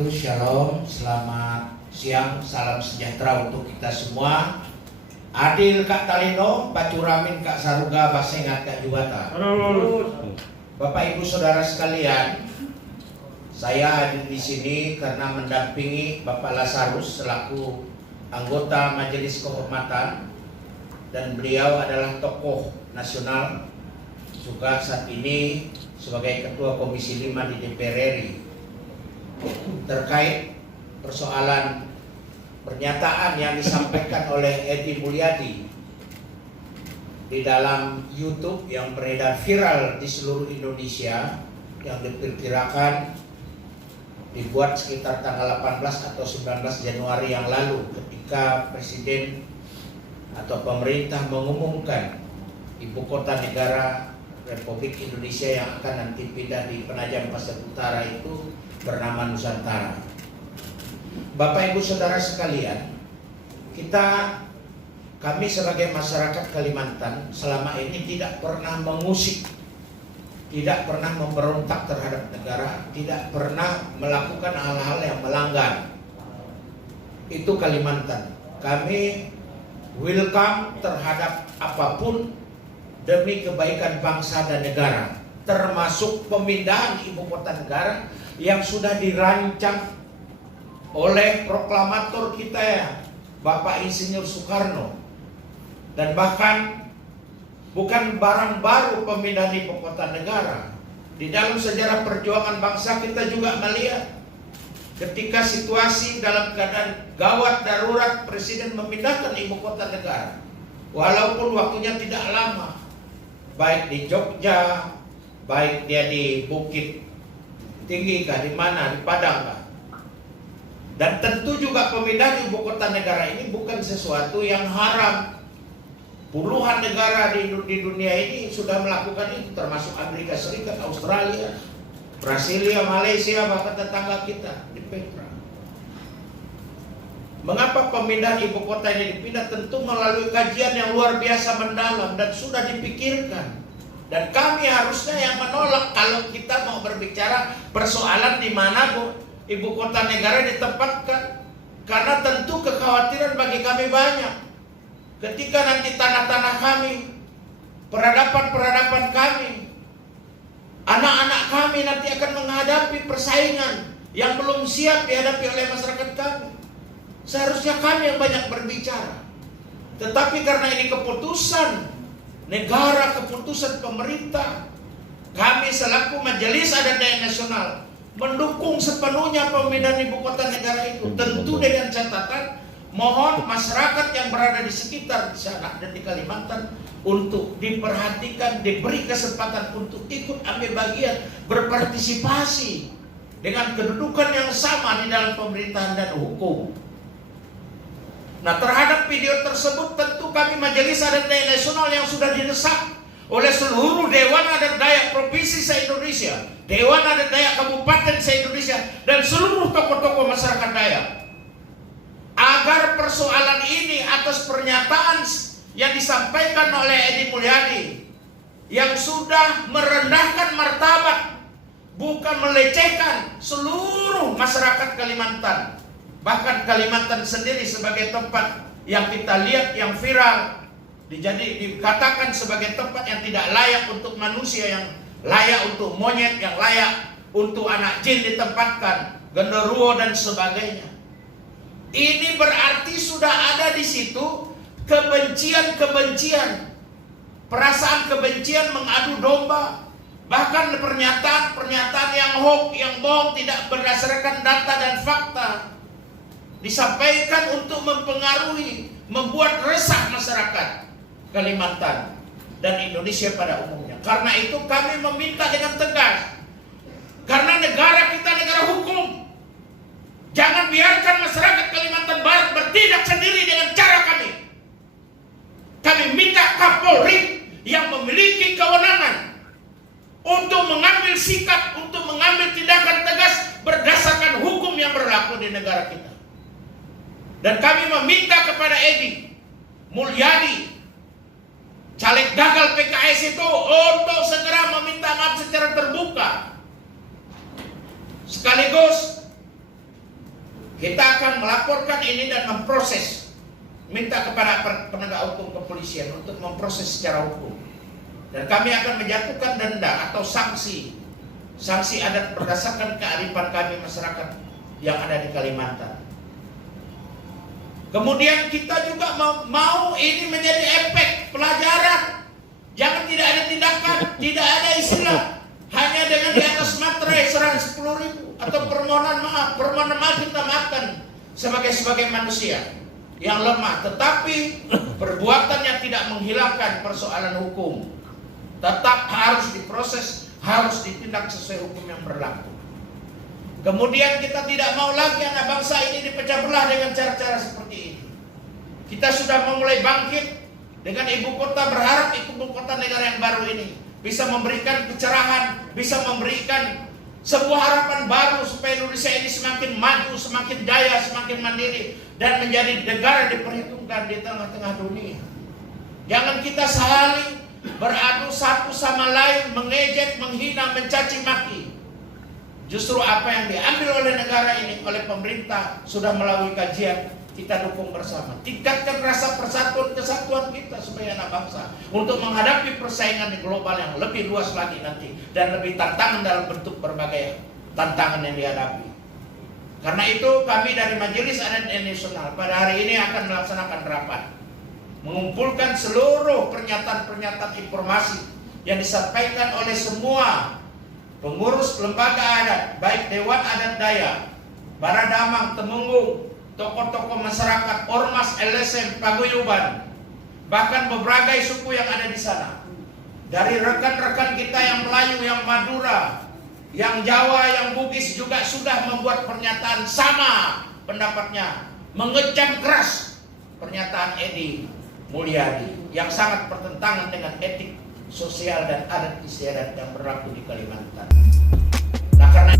wabarakatuh. Shalom, selamat siang, salam sejahtera untuk kita semua. Adil Kak Talino, Pacuramin Kak Saruga, Basengat Kak Juwata. Bapak Ibu Saudara sekalian, saya hadir di sini karena mendampingi Bapak Lazarus selaku anggota Majelis Kehormatan, dan beliau adalah tokoh nasional juga saat ini sebagai Ketua Komisi 5 di DPR RI terkait persoalan pernyataan yang disampaikan oleh Edi Mulyadi di dalam YouTube yang beredar viral di seluruh Indonesia, yang diperkirakan dibuat sekitar tanggal 18 atau 19 Januari yang lalu ketika Presiden atau pemerintah mengumumkan ibu kota negara Republik Indonesia yang akan nanti pindah di Penajam Pasir Utara itu bernama Nusantara. Bapak Ibu Saudara sekalian, kami sebagai masyarakat Kalimantan selama ini tidak pernah mengusik, tidak pernah memberontak terhadap negara, tidak pernah melakukan hal-hal yang melanggar. Itu Kalimantan. Kami welcome terhadap apapun demi kebaikan bangsa dan negara, termasuk pemindahan ibu kota negara yang sudah dirancang oleh proklamator kita ya, Bapak Insinyur Soekarno. Dan bahkan bukan barang baru pemindahan ibu kota negara. Di dalam sejarah perjuangan bangsa kita juga melihat ketika situasi dalam keadaan gawat darurat, Presiden memindahkan ibu kota negara. Walaupun waktunya tidak lama, baik di Jogja, baik dia di Bukit Tinggi kah, di mana, di Padang kah. Dan tentu juga pemindahan ibu kota negara ini bukan sesuatu yang haram. Puluhan negara di dunia ini sudah melakukan itu, termasuk Amerika Serikat, Australia, Brasilia, Malaysia, bahkan tetangga kita di Petra. Mengapa pemindahan ibu kota ini dipindah? Tentu melalui kajian yang luar biasa mendalam dan sudah dipikirkan. Dan kami harusnya yang menolak kalau kita mau berbicara persoalan di mana ibu kota negara ditempatkan. Karena tentu kekhawatiran bagi kami banyak. Ketika nanti tanah-tanah kami, peradaban-peradaban kami, anak-anak kami nanti akan menghadapi persaingan yang belum siap dihadapi oleh masyarakat kami. Seharusnya kami yang banyak berbicara. Tetapi karena ini keputusan negara, keputusan pemerintah, kami selaku Majelis Adat dan Nasional mendukung sepenuhnya pemindahan ibu kota negara itu. Tentu dengan catatan, mohon masyarakat yang berada di sekitar di sana dan di Kalimantan untuk diperhatikan, diberi kesempatan untuk ikut ambil bagian, berpartisipasi dengan kedudukan yang sama di dalam pemerintahan dan hukum. Nah, terhadap video tersebut tentu kami Majelis Adat dan Nasional yang sudah didesak oleh seluruh Dewan Adat Dayak Provinsi se-Indonesia, Dewan Adat Dayak Kabupaten se-Indonesia, dan seluruh tokoh-tokoh masyarakat Dayak, agar persoalan ini atas pernyataan yang disampaikan oleh Edi Mulyadi yang sudah merendahkan martabat, bukan melecehkan seluruh masyarakat Kalimantan. Bahkan Kalimantan sendiri sebagai tempat yang kita lihat yang viral, dikatakan sebagai tempat yang tidak layak untuk manusia, yang layak untuk monyet, yang layak untuk anak jin ditempatkan, genderuwo dan sebagainya. Ini berarti sudah ada di situ kebencian-kebencian, perasaan kebencian mengadu domba, bahkan pernyataan-pernyataan yang hoax, yang bohong, tidak berdasarkan data dan fakta, disampaikan untuk mempengaruhi, membuat resah masyarakat Kalimantan dan Indonesia pada umumnya. Karena itu kami meminta dengan tegas, karena negara kita negara hukum, jangan biarkan masyarakat Kalimantan Barat bertindak sendiri dengan cara kami. Kami minta Kapolri yang memiliki kewenangan untuk mengambil sikap, untuk mengambil tindakan tegas berdasarkan hukum yang berlaku di negara kita. Dan kami meminta kepada Edi Mulyadi, caleg gagal PKS itu, untuk segera meminta maaf secara terbuka, sekaligus Kita akan melaporkan ini dan memproses, minta kepada penegak hukum kepolisian untuk memproses secara hukum. Dan kami akan menjatuhkan denda atau sanksi adat berdasarkan kearifan kami masyarakat yang ada di Kalimantan. Kemudian kita juga mau ini menjadi efek pelajaran. Jangan tidak ada tindakan, tidak ada istilah hanya dengan di atas materai serang 10.000 atau permohonan maaf kita maafkan sebagai manusia yang lemah, tetapi perbuatan yang tidak menghilangkan persoalan hukum tetap harus diproses, harus ditindak sesuai hukum yang berlaku. Kemudian kita tidak mau lagi anak bangsa ini dipecah belah dengan cara-cara seperti ini. Kita sudah memulai bangkit dengan ibu kota, berharap ibu kota negara yang baru ini bisa memberikan pencerahan, bisa memberikan sebuah harapan baru supaya Indonesia ini semakin maju, semakin jaya, semakin mandiri, dan menjadi negara diperhitungkan di tengah-tengah dunia. Jangan kita saling beradu satu sama lain, mengejek, menghina, mencaci maki. Justru apa yang diambil oleh negara ini, oleh pemerintah, sudah melalui kajian, kita dukung bersama. Tingkatkan rasa persatuan kesatuan kita sebagai anak bangsa untuk menghadapi persaingan di global yang lebih luas lagi nanti, dan lebih tantangan dalam bentuk berbagai tantangan yang dihadapi. Karena itu kami dari Majelis Adat Nasional pada hari ini akan melaksanakan rapat, mengumpulkan seluruh pernyataan-pernyataan informasi yang disampaikan oleh semua pengurus lembaga adat, baik Dewan Adat Dayak, Baradamang, Temenggung, tokoh-tokoh masyarakat, ormas, LSM, paguyuban, bahkan berbagai suku yang ada di sana. Dari rekan-rekan kita yang Melayu, yang Madura, yang Jawa, yang Bugis juga sudah membuat pernyataan sama pendapatnya, mengecam keras pernyataan Edi Mulyadi yang sangat bertentangan dengan etik sosial dan adat istiadat yang berlaku di Kalimantan. Nah, karena